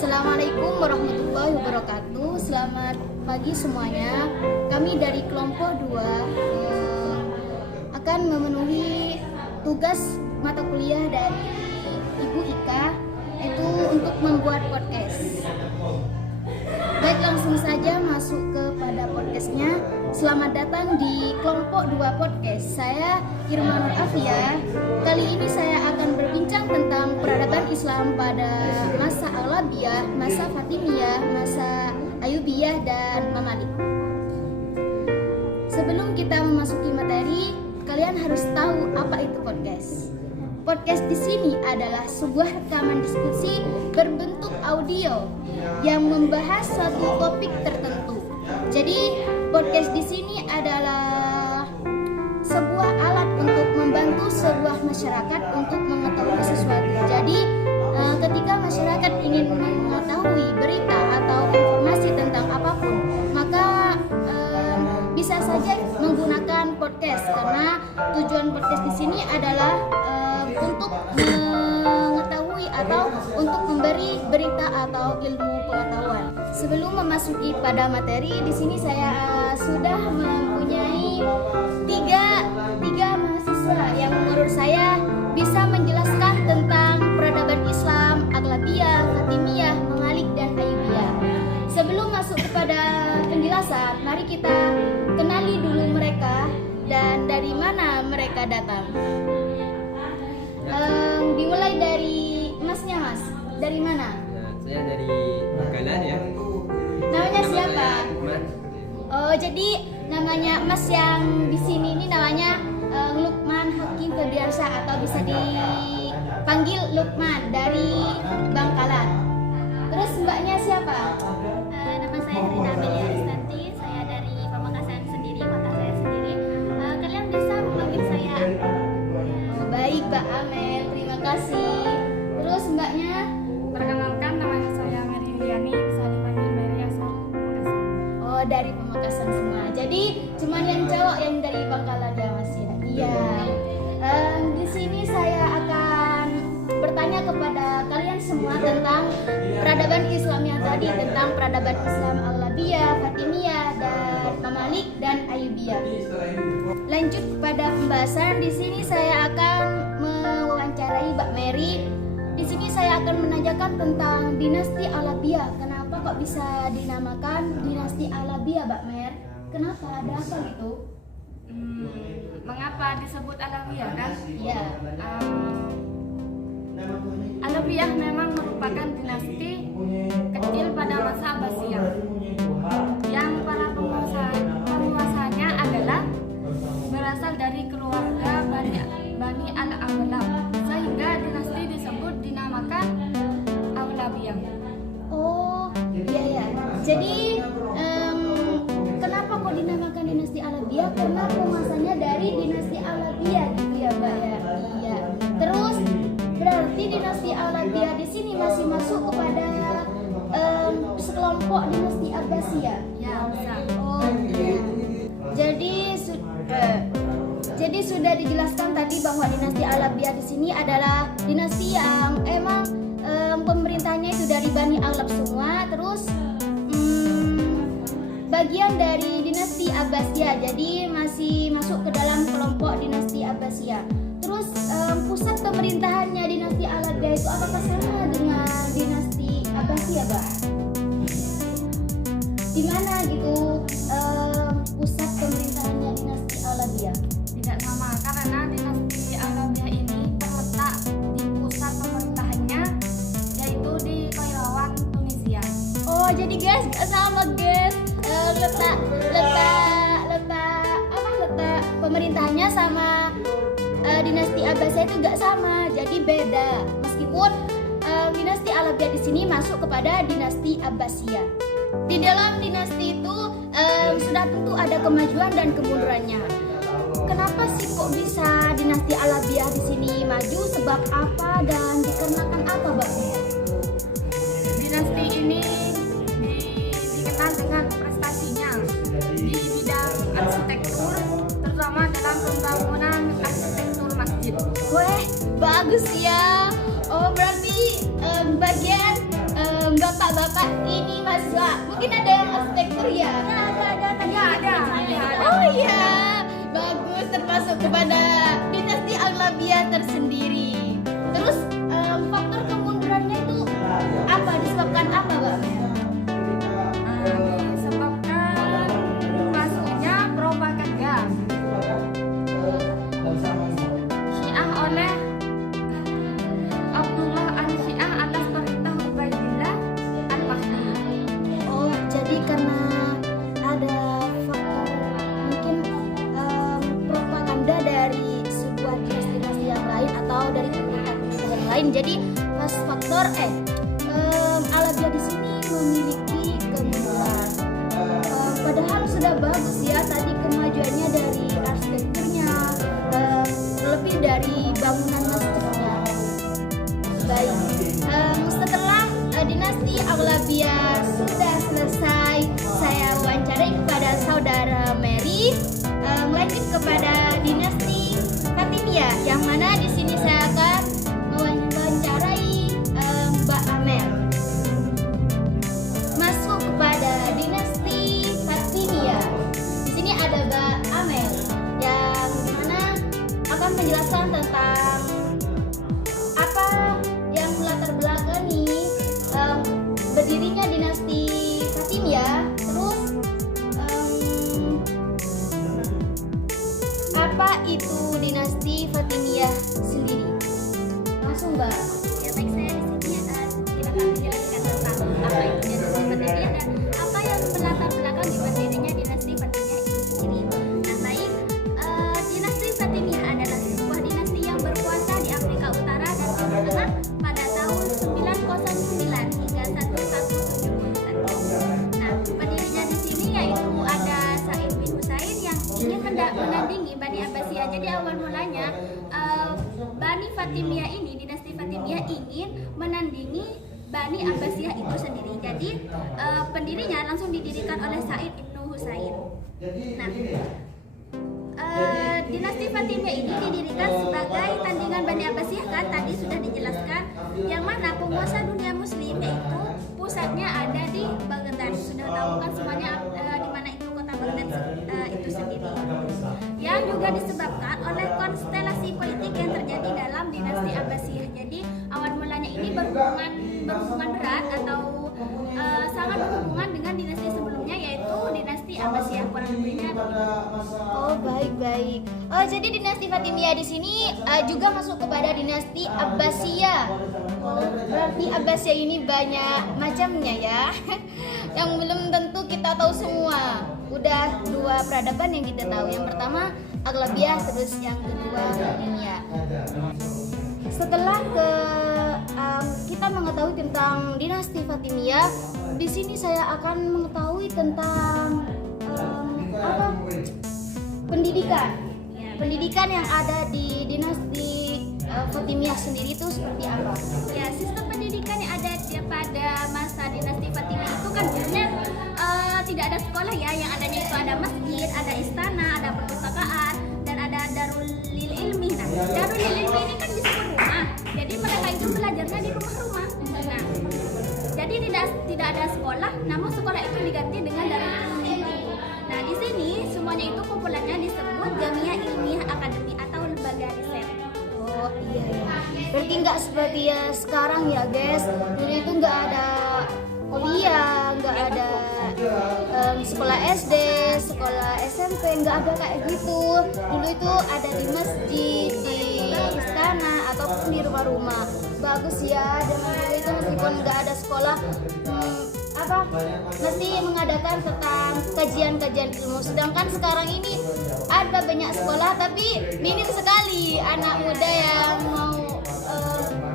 Assalamualaikum warahmatullahi wabarakatuh. Selamat pagi semuanya. Kami dari kelompok 2 akan memenuhi tugas mata kuliah dari Ibu Ika, yaitu untuk membuat podcast. Baik, langsung saja masuk kepada podcastnya. Selamat datang di kelompok 2 podcast. Saya Irma Nur Afia. Kali ini saya akan berbincang tentang peradaban Islam pada masa Al-Labiyah, masa Fatimiyah, masa Ayyubiyah, dan Mamalik. Sebelum kita memasuki materi, kalian harus tahu apa itu podcast. Podcast di sini adalah sebuah rekaman diskusi berbentuk audio yang membahas suatu topik tertentu. Jadi, podcast di sini adalah sebuah alat untuk membantu sebuah masyarakat untuk mengetahui sesuatu. Jadi, ketika masyarakat ingin mengetahui berita atau informasi tentang apapun, maka bisa saja menggunakan podcast, karena tujuan podcast di sini adalah untuk mengetahui atau untuk memberi berita atau ilmu pengetahuan. Sebelum memasuki pada materi, di sini saya sudah mempunyai tiga mahasiswa yang menurut saya bisa menjelaskan tentang peradaban Islam, Al-Labiyah, Fatimiyah, Mamalik, dan Ayyubiyah. Sebelum masuk kepada penjelasan, mari kita kenali dulu mereka dan dari mana mereka datang. Dimulai dari masnya, Mas. Dari mana? Saya dari Bangkalan ya. Namanya siapa? Lukman. Oh, jadi namanya Mas yang di sini ini namanya Lukman Hakim Febriansyah, atau bisa dipanggil Lukman, dari Bangkalan. Terus mbaknya siapa? Nama saya Rina Amelia Aristanti, saya dari Pamekasan sendiri, kota saya sendiri. Kalian bisa memanggil saya. Oh, baik, Mbak Amel, terima kasih. Terus mbaknya? Perkenalkan, namanya saya Mary Liani, bisa dipanggil Mary asal Pamekasan. Oh, dari Pamekasan semua. Jadi cuman yang cowok yang dari Bangkalan ya, Mas ya? Iya. Di sini saya akan bertanya kepada kalian semua tentang peradaban Islam yang tadi, tentang peradaban Islam Al-Labiyah, Fatimiyah, dan Mamalik, dan Ayyubiyah. Lanjut pada pembahasan, di sini saya akan mewawancarai Mbak Mary. Di sini saya akan menanyakan tentang dinasti Al-Labiyah. Kenapa kok bisa dinamakan dinasti Al-Labiyah, Mbak Mer? Kenapa? Ada apa gitu? Mengapa disebut Alawiyah kan? Iya. Alawiyah memang merupakan dinasti kecil pada masa Abbasiyah, yang para penguasanya adalah berasal dari keluarga Bani Al-Awlab, sehingga dinasti disebut dinamakan Awlabiyah. Oh, iya ya. Jadi kenapa kok dinamakan dinasti Al-Labiyah? Karena penguasanya dari dinasti Al-Labiyah gitu ya, Mbak ya. Iya. Terus berarti dinasti Al-Labiyah di sini masih masuk kepada sekelompok dinasti Abbasiyah. Ya, bisa. Oh, iya. Jadi sudah dijelaskan tadi bahwa dinasti Al-Labiyah di sini adalah dinasti yang emang pemerintahnya itu dari Bani Al-Awlab semua. Terus bagian dari dinasti Abbasiyah, jadi masih masuk ke dalam kelompok dinasti Abbasiyah. Terus pusat pemerintahannya dinasti Al-Labiyah itu apakah sama dengan dinasti Abbasiyah, Mbak? Di mana gitu pusat pemerintahannya dinasti Al-Labiyah? Tidak sama, karena dinasti Alawiyah ini terletak di pusat pemerintahannya, yaitu di Kairawan, Tunisia. Oh, jadi guys, gak sama guys. Letak pemerintahannya sama dinasti Abbasiyah itu gak sama, jadi beda. Meskipun dinasti Al-Labiyah di sini masuk kepada dinasti Abbasiyah. Di dalam dinasti itu sudah tentu ada kemajuan dan kemundurannya. Kenapa sih kok bisa dinasti Al-Labiyah di sini maju? Sebab apa dan dikarenakan apa, Mbak? Dinasti ini dikenal dengan prestasinya di bidang arsitektur, terutama dalam pembangunan arsitektur masjid. Weh, bagus ya. Oh, berarti bagian Mbak Bapak ini mahasiswa. Mungkin ada yang arsitektur ya? Ada. Oh iya, bagus, termasuk kepada dinasti Aghlabiyah tersendiri. Terus faktor kemundurannya itu apa? Disebabkan apa, Mbak Mel? Disebabkan masuknya propaganda Syiah oleh Abdullah An-Syiah atas perintah Ubaidillah Al-Mahdi. Oh, jadi karena ada faktor mungkin propaganda dari sebuah dinasti yang lain atau dari pemerintah yang lain. Jadi pas faktor Alabia di sini memiliki kemunduran. Padahal sudah bagus ya tadi kemajuannya dari arsitekturnya, lebih dari bangunan masjidnya. Baik, setelah dinasti Aghlabiyah sudah selesai, saya wawancarai kepada saudara Mary, lanjut kepada dinasti Fatimiyah, yang mana di sini saya akan mewawancarai Mbak Amel. Masuk kepada dinasti Fatimiyah. Di sini ada Mbak Amel yang mana akan menjelaskan tentang apa yang melatar belakangi berdirinya dinasti Fatimiyah. Terus apa itu dinasti Fatimiyah sendiri? Langsung Mbak. Ya baik, saya di sini tidak akan menjelaskan tentang apa itu dinasti Fatimiyah dan apa yang melatar belakangi berdirinya dinasti Fatimiyah itu sendiri. Nah baik, dinasti Fatimiyah adalah sebuah dinasti yang berkuasa di Afrika Utara dan Timur Tengah pada tahun 909 hingga 1171. Nah pendirinya di sini yaitu ada Said bin Husain yang ingin menandingi Bani Abbasiyah. Jadi awal mulanya Bani Fatimiyah ini, dinasti Fatimiyah ingin menandingi Bani Abbasiyah itu sendiri. Jadi pendirinya langsung didirikan oleh Said bin Husain. Nah, dinasti Fatimiyah ini didirikan sebagai tandingan Bani Abbasiyah, kan tadi sudah dijelaskan, yang mana penguasa dunia muslim yaitu pusatnya ada di Baghdad. Sudah tahu kan semuanya di mana itu kota Baghdad itu sendiri. Yang juga disebabkan oleh konstelasi politik yang terjadi dalam dinasti Abbasiyah. Jadi awal mulanya ini berhubungan berat atau sangat berhubungan dengan dinasti sebelumnya yaitu dinasti Abbasiyah, kurang lebihnya. Oh baik. Oh jadi dinasti Fatimiyah di sini juga masuk kepada dinasti Abbasiyah. Oh, berarti Abbasiyah ini banyak macamnya ya. Yang belum tentu kita tahu semua. Udah dua peradaban yang kita tahu. Yang pertama Aghlabiyah, terus yang kedua Fatimiyah. Setelah kita mengetahui tentang dinasti Fatimiyah, di sini saya akan mengetahui tentang pendidikan. Pendidikan yang ada di dinasti Fatimiyah sendiri itu seperti apa? Ya, sistem pendidikan yang ada pada masa dinasti Fatimiyah itu kan sebenarnya tidak ada sekolah ya, yang adanya itu ada masjid, ada istana, ada perpustakaan, dan ada Darul Ilmi. Nah, Darul Ilmi ini kan di sebuah rumah, jadi mereka itu belajarnya di rumah-rumah. Nah, jadi tidak ada sekolah, namun sekolah itu diganti dengan Darul Ilmi. Nah, di sini semuanya itu kumpulannya disebut Jamiah Ilmiah Akademi atau lembaga riset. Oh iya. Berarti nggak seperti ya sekarang ya guys. Dulu itu nggak ada kuliah, nggak ada sekolah SD, sekolah SMP, nggak ada kayak gitu. Dulu itu ada di masjid, di istana ataupun di rumah-rumah. Bagus ya. Dan dulu itu meskipun nggak ada sekolah, mesti mengadakan tentang kajian-kajian ilmu. Sedangkan sekarang ini ada banyak sekolah tapi minim sekali anak muda yang mau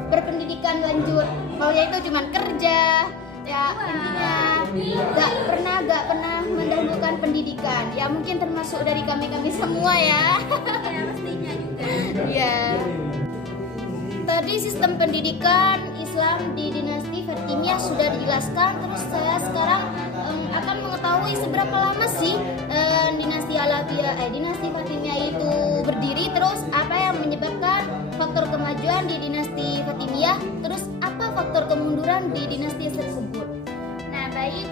berpendidikan lanjut. Maunya itu cuma kerja, ya intinya nggak pernah mendahulukan pendidikan. Ya mungkin termasuk dari kami semua ya. Ya, mestinya juga. Ya. Tadi sistem pendidikan Islam di dinasti Fatimiyah sudah dijelaskan. Terus saya sekarang akan mengetahui seberapa lama sih dinasti Fatimiyah itu berdiri. Terus apa yang menyebabkan faktor kemajuan di dinasti Fatimiyah. Terus apa faktor kemunduran di dinasti tersebut. baik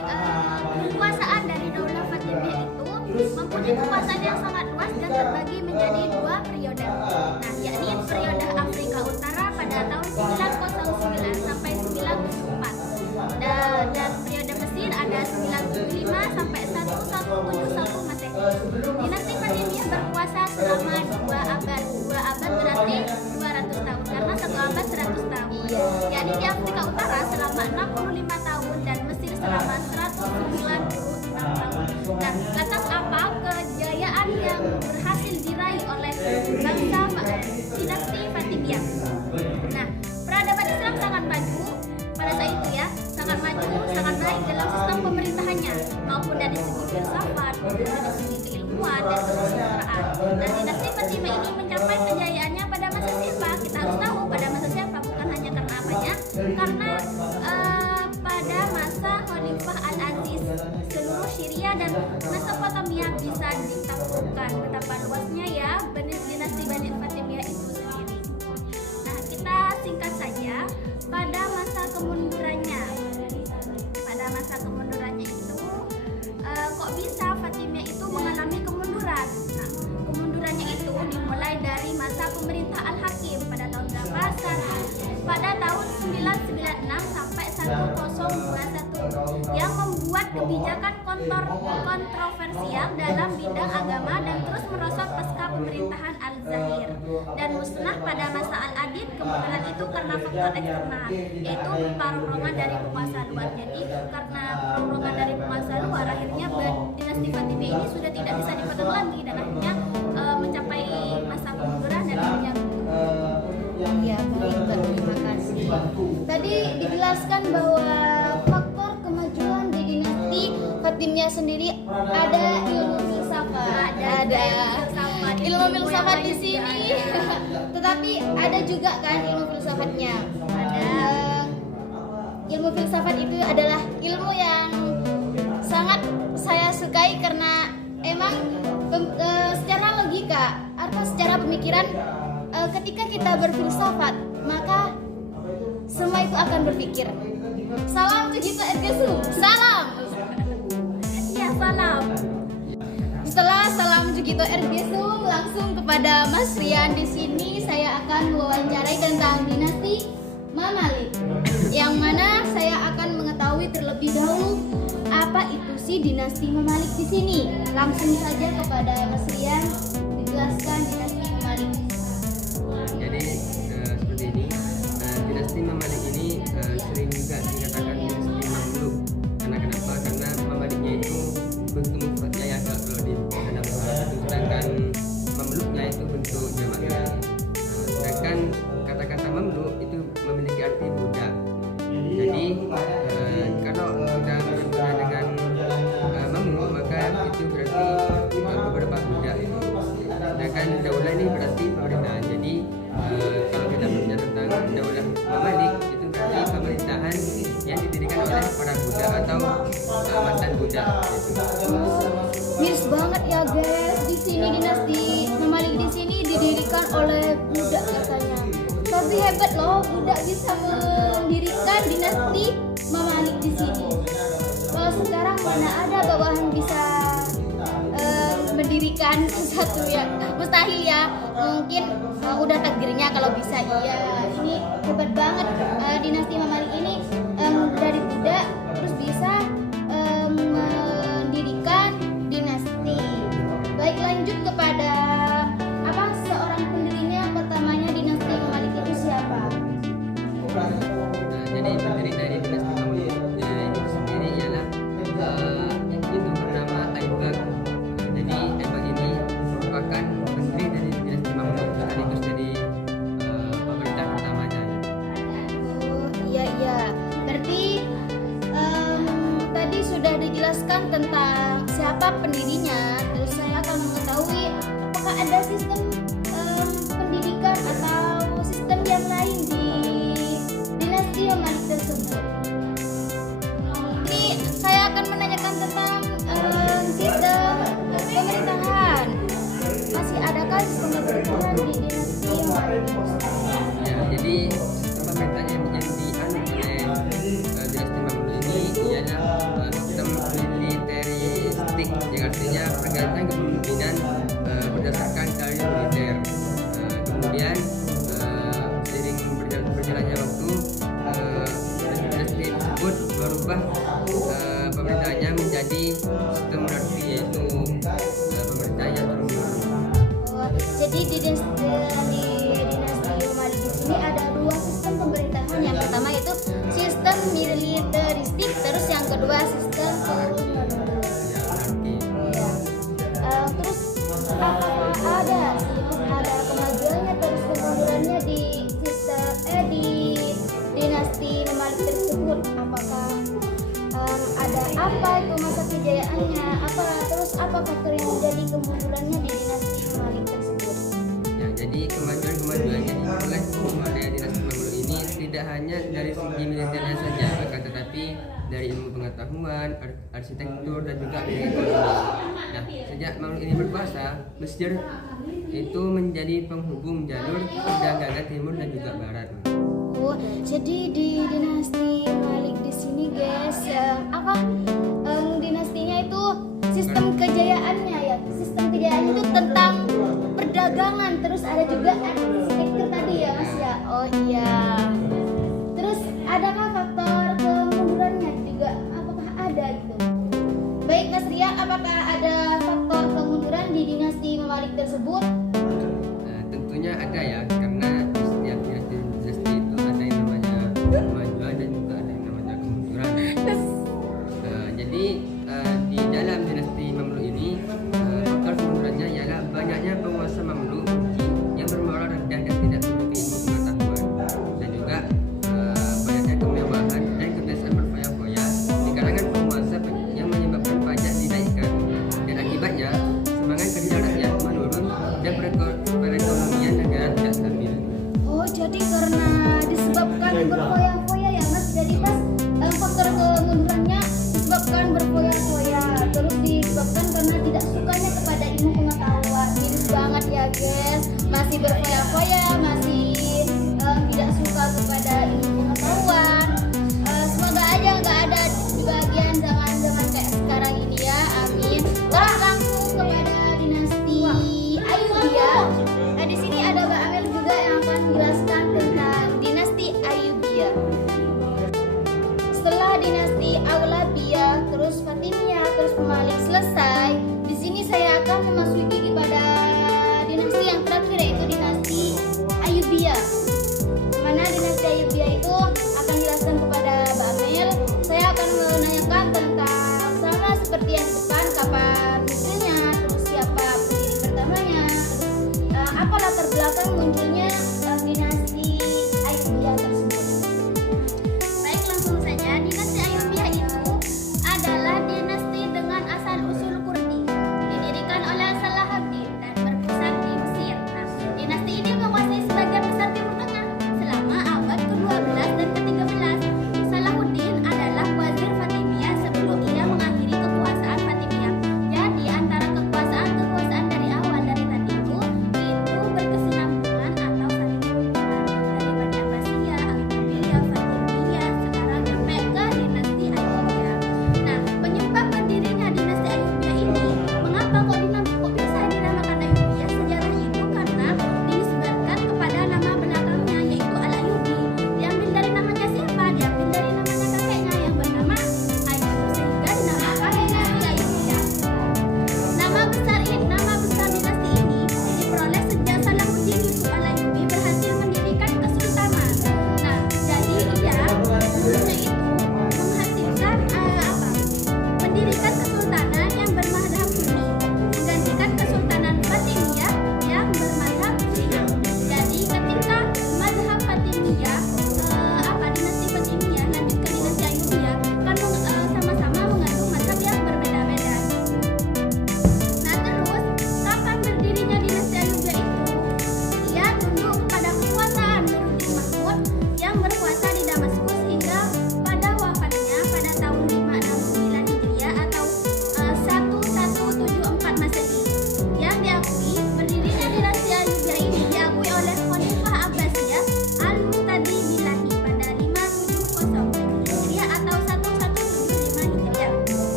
kekuasaan dari Daulah Fatimiyah itu mempunyai kekuasaan yang sangat luas dan terbagi menjadi 2 periode. Nah, yakni periode Afrika Utara pada tahun 909 sampai 904 dan periode Mesir ada 975 sampai 1171 Masehi. Dinasti Fatimiyah berkuasa selama 2 abad. 2 abad berarti 200 tahun karena 1 abad 100 tahun. Yakni di Afrika Utara selama 65 tahun dan Mesir selama 196 tahun. Nah, lantas apa kejayaan yang berhasil diraih oleh bangsa dinasti Fatimiyah? Nah, peradaban Islam sangat maju pada saat itu ya, sangat maju, sangat baik dalam sistem pemerintahannya maupun dari segi filsafat, maupun dari segi keilmuan dan kesejahteraan. Dan dinasti Fatimiyah ini mencapai kejayaannya pada masa siapa? Kita harus tahu pada masa siapa, bukan hanya karena apanya, karena pada masa Khalifah Al-Aziz seluruh Syria dan Mesopotamia bisa ditaklukkan. Betapa luasnya ya dinasti Bani Fatimiyah itu sendiri. Nah, kita singkat saja pada masa kemundurannya. Pada masa kemundurannya itu kok bisa Fatimiyah itu mengalami kemunduran? Nah, kemundurannya itu dimulai dari masa pemerintah Al-Hakim pada tahun berapa? Pada tahun 996 sampai 1021 yang membuat kebijakan kontroversial dalam bidang agama dan terus merosot pasca pemerintahan Al-Zahir dan musnah pada masa Al-Adid. Kemunduran itu karena faktor eksternal, yaitu peronrongan dari penguasa luar. Jadi karena peronrongan dari penguasa luar, akhirnya dinasti Fatimiyah ini sudah tidak bisa dipegang lagi dan akhirnya mencapai masa kemunduran dan akhirnya Ya, baik, terima kasih. Tadi dijelaskan bahwa faktor kemajuan di dinasti Fatimiyah sendiri ada ilmu filsafat, ada ilmu filsafat di sini. Tetapi ada juga kan ilmu filsafatnya. Ada ilmu filsafat itu adalah ilmu yang sangat saya sukai karena emang secara logika atau secara pemikiran ketika kita berfilsafat maka semua itu akan berpikir. Salam Cugito Ergesu. Salam. ya salam. Setelah salam Cugito Ergesu langsung kepada Mas Rian di sini saya akan mewawancarai tentang dinasti Mamalik. Yang mana saya akan mengetahui terlebih dahulu apa itu sih dinasti Mamalik di sini. Langsung saja kepada Mas Rian dijelaskan dinasti Mamalik. Jadi seperti ini, dinasti Mamalik ini sering juga dikatakan dinasti Mamluk. Karena kenapa? Karena Mamaliknya itu bentuk mufradnya ya kalau di dalam bahasa itu, sedangkan Mamluknya itu bentuk jamaknya. Sedangkan kata-kata Mamluk itu memiliki arti budak. Jadi kalau kita menyebutnya dengan Mamluk maka itu berarti beberapa budak. Sedangkan daulah ini berarti pemerintahan. Jadi kalau kita berbicara tentang daulah Mamalik itu berarti pemerintahan yang didirikan oleh para budak atau mantan budak. Miris banget ya guys, di sini dinasti Mamalik di sini didirikan oleh budak katanya. Tapi hebat loh, budak bisa mendirikan dinasti Mamalik di sini. Kalau sekarang mana ada bawahan bisa mendirikan sesuatu ya, mustahil ya. Mungkin udah takdirnya kalau bisa. Iya, ini hebat banget dinasti Mamalik ini dari budak terus bisa mendirikan dinasti. Baik, lanjut kepada apa seorang pendirinya pertamanya dinasti Mamalik itu siapa? Jadi pendiri dari dinasti Mamalik itu sendiri ialah itu bernama Aibak. Jadi Aibak ini merupakan pendiri dari dinasti Mamalik sekaligus dari pemerintah pertamanya. Oh iya, berarti tadi sudah dijelaskan tentang siapa pendirinya. Terus saya akan mengetahui apakah ada sistem pendidikan atau sistem yang lain di dinasti Mamalik tersebut. Ini saya akan menanyakan tentang sistem pemerintahan. Masih adakah sistem pemerintahan di dinasti Mamalik? Ya, jadi sistem pemerintahan yang dianut oleh dinasti Mamluk ini ialah mengubah pemerintahnya menjadi sistem monarki, yaitu pemerintah yang turun-menurun. Oh, jadi di dinasti Malik di sini ada dua sistem pemerintahan. Yang pertama itu sistem militeristik, terus yang kedua sistem turun-menurun. Ya, monarki. Ya. Terus ada kemajuannya terus kemundurannya di sistem di dinasti Malik tersebut. Apakah ada apa itu masa kejayaannya? Terus apa faktor yang menjadi kemundurannya di dinasti Malik tersebut? Ya, jadi kemajuan-kemajuannya diperoleh oleh dinasti Mamluk ini tidak hanya dari segi militernya saja, akan tetapi dari ilmu pengetahuan, arsitektur, dan juga dari ekonomi. Nah, sejak Mamluk ini berkuasa, Mesir itu menjadi penghubung jalur perdagangan timur dan juga barat. Oh, jadi di dinasti Malik di sini guys, dinastinya itu sistem kejayaannya ya. Sistem kejayaan itu tentang perdagangan, terus ada juga arsitektur tadi ya Mas ya. Oh iya. Terus adakah faktor kemundurannya juga? Apakah ada gitu? Baik Mas Ria, apakah ada faktor kemunduran di dinasti Malik tersebut? Tentunya ada ya, karena di setiap dinasti itu ada yang namanya kemajuan dan juga ada yang namanya kemunduran. Jadi di dalam dinasti Mamluk ini faktor kemundurannya ialah banyaknya penguasa Mamluk yang bermoral rendah dan tidak memiliki ilmu pengetahuan, dan juga banyaknya kemewahan dan kebiasaan berfoya-foya di kalangan penguasa yang menyebabkan pajak dinaikkan, dan akibatnya semangat kerja rakyat menurun dan perekonomian negara tidak stabil. Oh, jadi karena disebabkan berfoya-foya ya Mas. Jadi pas faktor kemundurannya disebabkan berfoya-foya, terus disebabkan karena tidak sukanya kepada ilmu pengetahuan. Miris banget ya guys, masih berfoya-foya, masih tidak suka kepada ilmu pengetahuan. Semoga aja nggak ada di bagian zaman-zaman kayak sekarang ini ya, amin. Terus langsung kepada dinasti Ayyubiyah. Di sini ada Mbak Amel juga yang akan menjelaskan tentang dinasti Ayyubiyah. Setelah dinasti Aghlabiyah, terus Fatimiyah, terus Malik selesai, di sini saya akan memasuki kepada dinasti yang terakhir, yaitu dinasti Ayyubiyah. Mana dinasti Ayyubiyah itu akan jelaskan kepada Mbak Amel. Saya akan menanyakan tentang sama seperti yang di depan, kapan munculnya, terus siapa pendiri pertamanya, apa latar belakang munculnya dinasti Ayyubiyah tersebut. Baik, langsung saja. Dinasti Ayyubiyah itu adalah dinasti dengan asal-usul Kurdi, didirikan oleh Salahuddin dan berpusat di Mesir. Nah, dinasti ini menguasai sebagian besar Timur Tengah selama abad ke-12 dan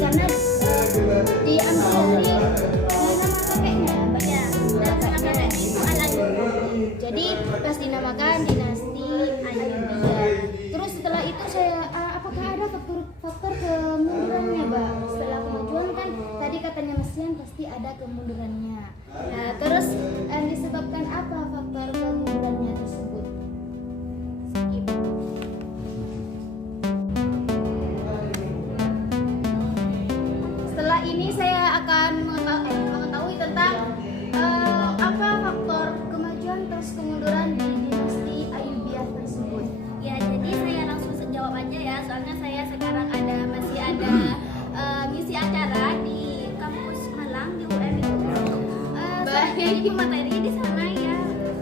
karena diambil dari nama kakeknya Mbak. Ya, dan sama kakaknya itu Al-Ayyubi. Jadi pas dinamakan dinasti Ayyubiyah. Terus setelah itu saya apakah ada faktor kemundurannya, Mbak? Setelah kemajuan kan tadi katanya Mesian pasti ada kemundurannya. Nah, terus disebabkan apa faktor kemundurannya tersebut? Skip. Setelah ini saya akan mengetahui tentang apa faktor kemajuan terus kemunduran di dinasti Ayyubiyah tersebut. Ya, jadi saya langsung jawab aja ya, soalnya saya sekarang masih ada ngisi acara di kampus Malang di UM itu. Saya jadi pemateri di sana ya.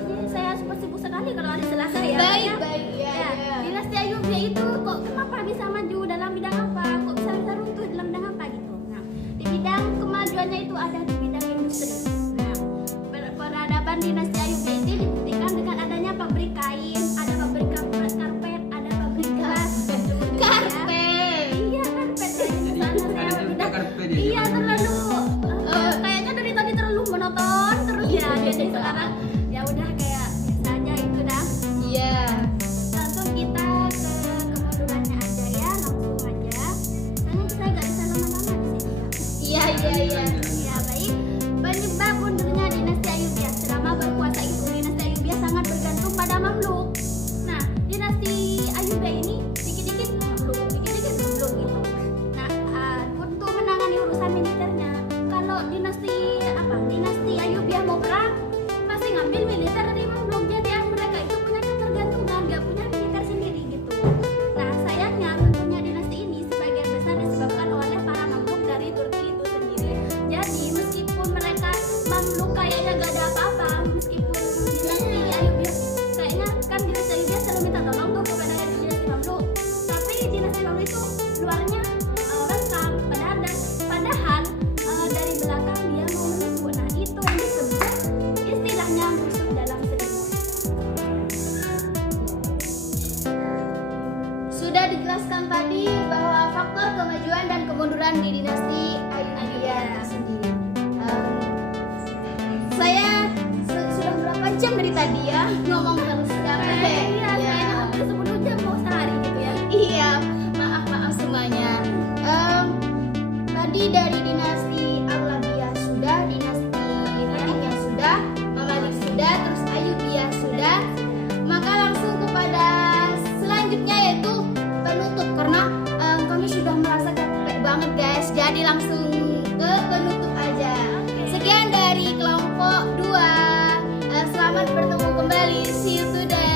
Jadi saya super sibuk sekali kalau hari Selasa ya. Baik, ya. Dinasti Ayyubiyah itu kok kenapa bisa maju dalam bidang apa? Kok bisa runtuh dalam bidang apa gitu? Nah, di bidang kemajuannya itu ada di bidang industri. Nah, peradaban dinasti Ayyubiyah itu dibuktikan dengan adanya pabrik kain, ada pabrik karpet, ada pabrik gelas. Karpet. Iya, karpet kayak di sana saya Ada bidang. karpet ya, Iya, terlalu kayaknya dari tadi terlalu monoton terus ya. Jadi sekarang ya udah kayak biasa aja itu dah. Iya. Langsung kita ke kemundurannya aja ya, langsung aja. Karena saya nggak bisa lama-lama di sini ya. Iya. Ya baik. Penyebab mundurnya dinasti Ayyubiyah. Selama berkuasa itu dinasti Ayyubiyah sangat bergantung pada Mamluk. Nah, dinasti Ayyubiyah ini dikit-dikit Mamluk gitu. Nah, untuk menangani urusan militernya, kalau dinasti Ayyubiyah mau perang, pasti ngambil militer dari Mamluk. Jadi mereka itu punya ketergantungan, nggak punya militer sendiri gitu. Nah, sayangnya runtuhnya dinasti ini sebagian besar disebabkan oleh para Mamluk dari Turki itu sendiri. Jadi meskipun mereka Mamluk kayaknya gak ada apa-apa, meskipun dinasti Ayyubiyah kayaknya kan dinasti Ayyubiyah selalu minta tolong tuh kepada dinasti Mamluk, tapi dinasti Mamluk itu luarnya lengkap, padahal dari belakang dia mau menyebut. Nah, itu yang disebut istilahnya musuh dalam selimut. Sudah dijelaskan tadi bahwa faktor kemajuan dan kemunduran di dinasti Ayyubiyah tersendiri. Saya sudah berapa jam dari tadi ya ngomong terus capek. Iya, kayaknya hampir 10 jam mau sehari gitu ya. Iya, maaf semuanya. Tadi dari dinasti Al-Labiyah sudah, dinasti Ayyubiyah sudah, Mamalik sudah, terus Ayyubiyah sudah. Maka langsung kepada selanjutnya yaitu penutup, karena kami sudah merasa capek banget guys. Jadi langsung ke penutup aja. Sekian dari kelompok 2. Selamat bertemu kembali. See you today.